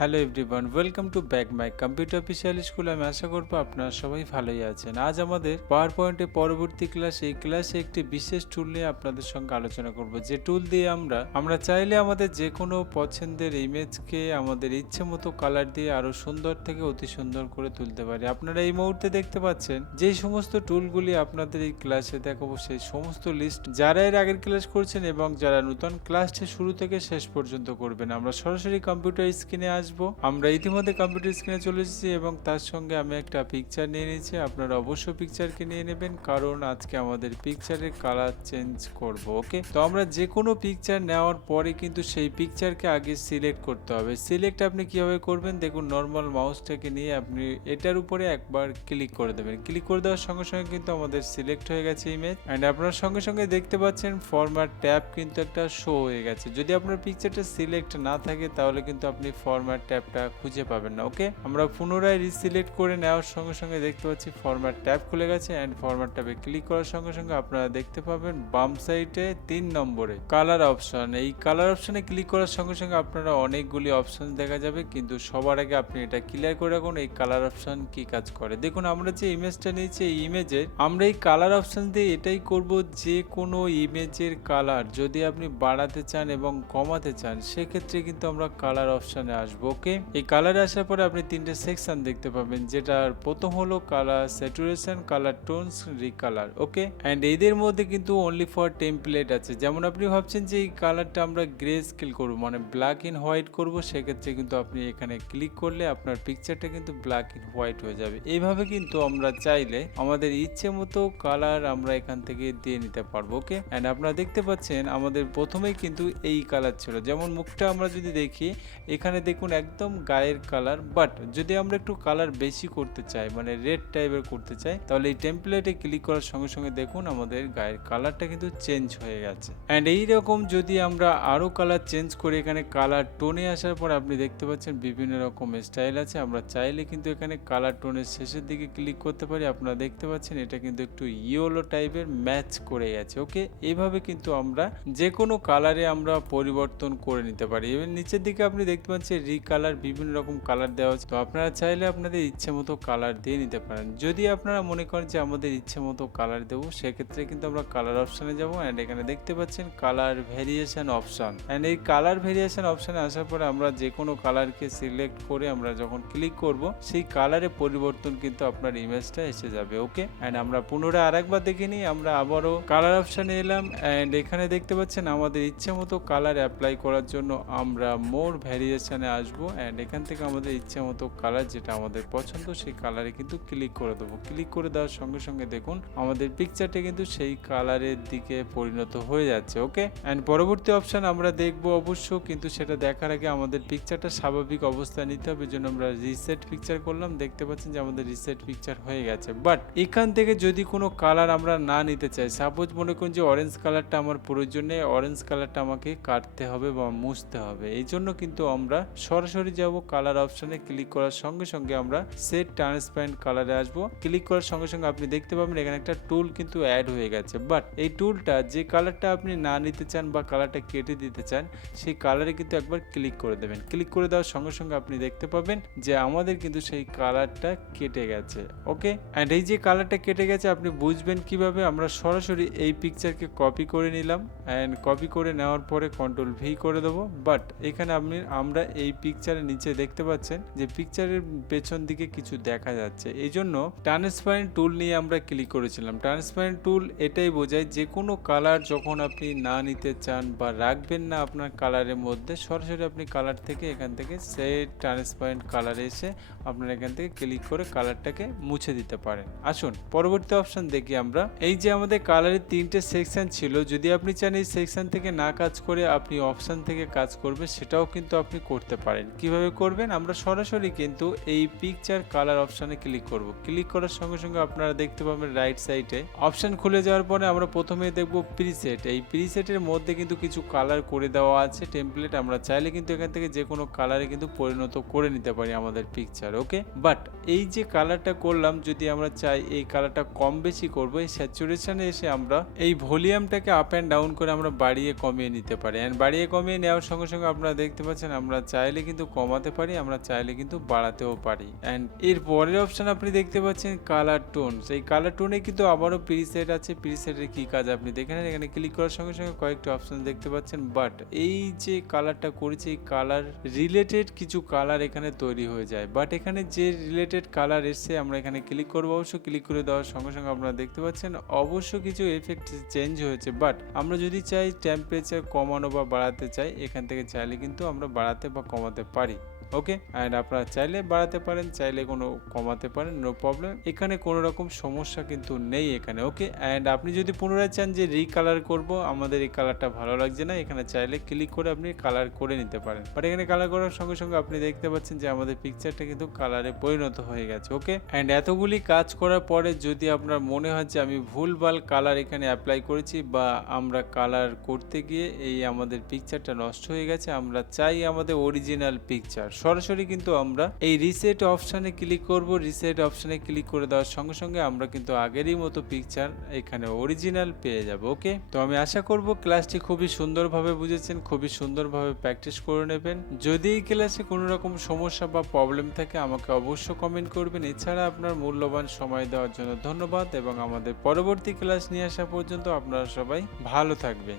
Hello everyone, welcome to back my computer official school. আমি আশা করবো আপনারা সবাই ভালোই আছেন। আজ আমাদের পাওয়ার পয়েন্টের পরবর্তী ক্লাস। এই ক্লাসে একটি বিশেষ টুল নিয়ে আপনাদের সঙ্গে আলোচনা করব, যে টুল দিয়ে আমরা চাইলে আমাদের যে কোনো পছন্দের ইমেজকে আমাদের ইচ্ছে মতো কালার দিয়ে আরো সুন্দর থেকে অতি সুন্দর করে তুলতে পারি। আপনারা এই মুহূর্তে দেখতে পাচ্ছেন যে সমস্ত টুলগুলি আপনাদের এই ক্লাসে দেখাবো, সেই সমস্ত লিস্ট যারা এর আগের ক্লাস করছেন এবং যারা নতুন ক্লাসটি শুরু থেকে শেষ পর্যন্ত করবেন। আমরা সরাসরি কম্পিউটার স্ক্রিনে আসবো। আমরা ইতিমধ্যে কম্পিউটার স্ক্রিনে চলে এসেছি এবং তার সঙ্গে আমি একটা পিকচার নিয়ে নিয়েছি। আপনারা অবশ্যই পিকচারকে নিয়ে নেবেন, কারণ আজকে আমাদের পিকচারের কালার চেঞ্জ করব। ওকে, তো আমরা যে কোনো পিকচার নেওয়ার পরে কিন্তু সেই পিকচারকে আগে সিলেক্ট করতে হবে। সিলেক্ট আপনি কিভাবে করবেন দেখুন, নর্মাল মাউসটাকে নিয়ে আপনি এটার উপরে একবার ক্লিক করে দেবেন। ক্লিক করে দেওয়ার সঙ্গে সঙ্গে কিন্তু আমাদের সিলেক্ট হয়ে গেছে ইমেজ, অ্যান্ড আপনার সঙ্গে সঙ্গে দেখতে পাচ্ছেন ফরম্যাট ট্যাব কিন্তু একটা শো হয়ে গেছে। যদি আপনার পিকচারটা সিলেক্ট না থাকে তাহলে কিন্তু আপনি ফরম্যাট ট্যাবটা খুঁজে পাবেন না। ওকে, আমরা পুনরায় রিসিলেক্ট করে নেওয়ার সঙ্গে সঙ্গে দেখতে পাচ্ছি ফরম্যাট ট্যাব খুলে গেছে, অ্যান্ড ফরম্যাট ট্যাবে ক্লিক করার সঙ্গে সঙ্গে আপনারা দেখতে পাবেন বাম সাইডে 3 নম্বরে কালার অপশন। এই কালার অপশনে ক্লিক করার সঙ্গে সঙ্গে আপনারা অনেকগুলি অপশন দেখা যাবে, কিন্তু সবার আগে আপনি এটা ক্লিয়ার করে রাখুন এই কালার অপশন কি কাজ করে। দেখুন, আমরা যে ইমেজটা নিয়েছি এই ইমেজের আমরা এই কালার অপশন দিয়ে এটাই করব, যে কোনো ইমেজের কালার যদি আপনি বাড়াতে চান এবং কমাতে চান সেক্ষেত্রে কিন্তু আমরা কালার অপশনে আসবো। ওকে, এই কালারে আসার পরে আপনি 3টে সেকশন দেখতে পাবেন, যেটার প্রথম হলো colour saturation, colour tones, recolour. Okay, and এদের মধ্যে কিন্তু অনলি ফর টেমপ্লেট আছে। যেমন আপনি ভাবছেন যে এই কালারটা আমরা গ্রে স্কেল করবো, মানে ব্ল্যাক ইন হোয়াইট করব, সেক্ষেত্রে কিন্তু আপনি এখানে ক্লিক করলে আপনার পিকচারটা কিন্তু ব্ল্যাক ইন হোয়াইট হয়ে যাবে। এইভাবে কিন্তু আমরা চাইলে আমাদের ইচ্ছে মতো কালার আমরা এখান থেকে দিয়ে নিতে পারবো। ওকে, এন্ড আপনারা দেখতে পাচ্ছেন আমাদের প্রথমেই কিন্তু এই কালার ছিল। যেমন মুখটা আমরা যদি দেখি এখানে দেখুন একদম গায়ের কালার, বাট যদি আমরা একটু কালার বেশি করতে চাই, মানে রেড টাইপের করতে চাই, তাহলে এই টেমপ্লেটে ক্লিক করার সঙ্গে সঙ্গে দেখুন আমাদের গায়ের কালারটা কিন্তু চেঞ্জ হয়ে গেছে। অ্যান্ড এইরকম যদি আমরা আরো কালার চেঞ্জ করি, এখানে কালার টোনে আসার পর আপনি দেখতে পাচ্ছেন বিভিন্ন রকম স্টাইল আছে। আমরা চাইলে কিন্তু এখানে কালার টোনের শেষের দিকে ক্লিক করতে পারি। আপনারা দেখতে পাচ্ছেন এটা কিন্তু একটু ইয়েলো টাইপের ম্যাচ করে গেছে। ওকে, এইভাবে কিন্তু আমরা যে কোনো কালারে আমরা পরিবর্তন করে নিতে পারি। এবার নিচের দিকে আপনি দেখতে পাচ্ছেন রিকালার, বিভিন্ন রকম কালার দেওয়া হচ্ছে। তো আপনারা চাইলে আপনাদের ইচ্ছে মতো কালার দিয়ে নিতে পারেন। যদি আপনারা মনে করেন যে আমাদের ইচ্ছে মতো কালার দেবো, সেক্ষেত্রে কিন্তু আমরা কালার অপশনে যাব, অ্যান্ড এখানে দেখতে পাচ্ছেন কালার ভেরিয়েশন অপশন। অ্যান্ড এই কালার ভেরিয়েশন অপশনে আসার পরে আমরা যে কোনো কালারকে সিলেক্ট করে আমরা যখন ক্লিক করব সেই কালারে পরিবর্তন কিন্তু আপনার ইমেজটা এসে যাবে। ওকে, অ্যান্ড আমরা পুনরায় আরেকবার দেখে নিই। আমরা আবারও কালার অপশনে এলাম, অ্যান্ড এখানে দেখতে পাচ্ছেন আমাদের ইচ্ছে মতো কালার অ্যাপ্লাই করার জন্য আমরা মোর ভ্যারিয়েশনে আসবো, অ্যান্ড এখান থেকে আমাদের ইচ্ছে মতো কালার যেটা আমাদের পছন্দ সেই কালারে কিন্তু ক্লিক করে দেবো। ক্লিক করে দেওয়ার সঙ্গে সঙ্গে দেখুন আমাদের পিকচারটা কিন্তু সেই কালারের দিকে পরিণত হয়ে যাচ্ছে। ওকে, অ্যান্ড পরবর্তী অপশন আমরা দেখবো অবশ্য, কিন্তু সেটা দেখার আগে আমাদের পিকচারটা স্বাভাবিক অবস্থায় নিতে হবে। জন্য আমরা রিসেট পিকচার করলাম। দেখতে পাচ্ছেন যে আমাদের রিসেট পিকচার হয়ে গেছে। বাট এখান থেকে যদি কোনো কালার আমরা না নিতে চাই, সাপোজ মনে করুন যে অরেঞ্জ কালারটা আমার প্রয়োজন নেই, অরেঞ্জ কালারটা আমাকে কাটতে হবে বা মুছতে হবে, এই জন্য কিন্তু আমরা সরাসরি যাব কালার অপশনে। ক্লিক করার সঙ্গে সঙ্গে আমরা সেট ট্রান্সপারেন্ট কালারে আসবো। ক্লিক করার সঙ্গে সঙ্গে আপনি দেখতে পাবেন এখানে একটা টুল কিন্তু অ্যাড হয়ে গেছে। বাট এই টুলটা যে কালারটা আপনি না নিতে চান বা কালারটা কেটে দিতে চান সেই কালারে কিন্তু একবার ক্লিক করে দেবেন। ক্লিক করে দেওয়ার সঙ্গে সঙ্গে আপনি দেখতে পাবেন যে আমাদের কিন্তু সেই কালারটা কেটে গেছে। ওকে, অ্যান্ড এই যে কালারটা কেটে গেছে আপনি বুঝবেন কিভাবে। আমরা সরাসরি এই পিকচারকে কপি করে নিলাম, অ্যান্ড কপি করে নেওয়ার পরে কন্ট্রোল ভি করে দেবো। বাট এখানে আমরা এই পিকচারের নিচে দেখতে পাচ্ছেন যে পিকচারের পেছন দিকে কিছু দেখা যাচ্ছে, এই জন্য ট্রান্সপারেন্ট টুল নিয়ে আমরা ক্লিক করেছিলাম। ট্রান্সপারেন্ট টুল এটাই বোঝায় যে কোনো কালার যখন আপনি না নিতে চান বা রাখবেন না আপনার কালারের মধ্যে, সরাসরি আপনি কালার থেকে এখান থেকে সেট ট্রান্সপারেন্ট কালারে এসে আপনার এখান থেকে ক্লিক করে কালারটাকে মুছে দিতে পারেন। আসুন পরবর্তী অপশন দেখি আমরা। এই যে আমাদের কালারের 3টে সেকশন ছিল, যদি আপনি চান এই সেকশন থেকে না কাজ করে আপনি অপশন থেকে কাজ করবে, সেটাও কিন্তু আপনি করতে পারেন। কিভাবে করবেন, আমরা সরাসরি কিন্তু এই পিকচার কালার অপশনে ক্লিক করব। ক্লিক করার সঙ্গে সঙ্গে আপনারা দেখতে পাবেন রাইট সাইডে অপশন খুলে যাওয়ার পরে আমরা প্রথমে দেখব প্রিসেট। এই প্রিসেটের মধ্যে কিন্তু কিছু কালার করে দেওয়া আছে টেমপ্লেট। আমরা চাইলে কিন্তু এখান থেকে যে কোনো কালারে কিন্তু পরিণত করে নিতে পারি আমাদের পিকচার। ওকে, বাট এই যে কালারটা করলাম, যদি আমরা চাই এই কালারটা কম বেশি করব, এই স্যাচুরেশনে এসে আমরা এই ভলিউমটাকে আপ অ্যান্ড ডাউন করে আমরা বাড়িয়ে কমিয়ে নিতে পারি। অ্যান্ড বাড়িয়ে কমিয়ে নেওয়ার সঙ্গে সঙ্গে আপনারা দেখতে পাচ্ছেন আমরা চাইলে কিন্তু কমাতে পারি, আমরা চাইলে কিন্তু বাড়াতেও পারি। অ্যান্ড এর পরের অপশন আপনি দেখতে পাচ্ছেন কালার টোন। সেই কালার টোনে কিন্তু আবারও প্রিসেট আছে। প্রিসেটের কি কাজ আপনি দেখে নেন। এখানে ক্লিক করার সঙ্গে সঙ্গে কয়েকটি অপশন দেখতে পাচ্ছেন, বাট এই যে কালারটা করেছে এই কালার রিলেটেড কিছু কালার এখানে তৈরি হয়ে যায়। বাট এখানে যে রিলেটেড কালার এসছে আমরা এখানে ক্লিক করবো, অবশ্য ক্লিক করে দেওয়ার সঙ্গে সঙ্গে আপনারা দেখতে পাচ্ছেন অবশ্য কিছু এফেক্ট চেঞ্জ হয়েছে। বাট আমরা যদি চাই টেম্পারেচার কমানো বা বাড়াতে চাই, এখান থেকে চাইলে কিন্তু আমরা বাড়াতে বা কমাতে পারি। ওকে, অ্যান্ড আপনারা চাইলে বাড়াতে পারেন, চাইলে কোনো কমাতে পারেন, নো প্রবলেম। এখানে কোনো রকম সমস্যা কিন্তু নেই এখানে। ওকে, অ্যান্ড আপনি যদি পুনরায় চান যে রিকালার করব, আমাদের এই কালারটা ভালো লাগছে না, এখানে চাইলে ক্লিক করে আপনি কালার করে নিতে পারেন। বাট এখানে কালার করার সঙ্গে সঙ্গে আপনি দেখতে পাচ্ছেন যে আমাদের পিকচারটা কিন্তু কালারে পরিণত হয়ে গেছে। ওকে, অ্যান্ড এতগুলি কাজ করার পরে যদি আপনার মনে হয় যে আমি ভুলভাল কালার এখানে অ্যাপ্লাই করেছি বা আমরা কালার করতে গিয়ে এই আমাদের পিকচারটা নষ্ট হয়ে গেছে, আমরা চাই আমাদের অরিজিনাল পিকচার, সরাসরি কিন্তু আমরা এই রিসেট অপশানে ক্লিক করব। রিসেট অপশানে ক্লিক করে দেওয়ার সঙ্গে সঙ্গে আমরা কিন্তু আগেরই মতো পিকচার এখানে অরিজিনাল পেয়ে যাব। ওকে, তো আমি আশা করব ক্লাসটি খুবই সুন্দরভাবে বুঝেছেন, খুবই সুন্দরভাবে প্র্যাকটিস করে নেবেন। যদি এই ক্লাসে কোনো রকম সমস্যা বা প্রবলেম থাকে আমাকে অবশ্যই কমেন্ট করবেন। এছাড়া আপনার মূল্যবান সময় দেওয়ার জন্য ধন্যবাদ এবং আমাদের পরবর্তী ক্লাস নিয়ে আসা পর্যন্ত আপনারা সবাই ভালো থাকবেন।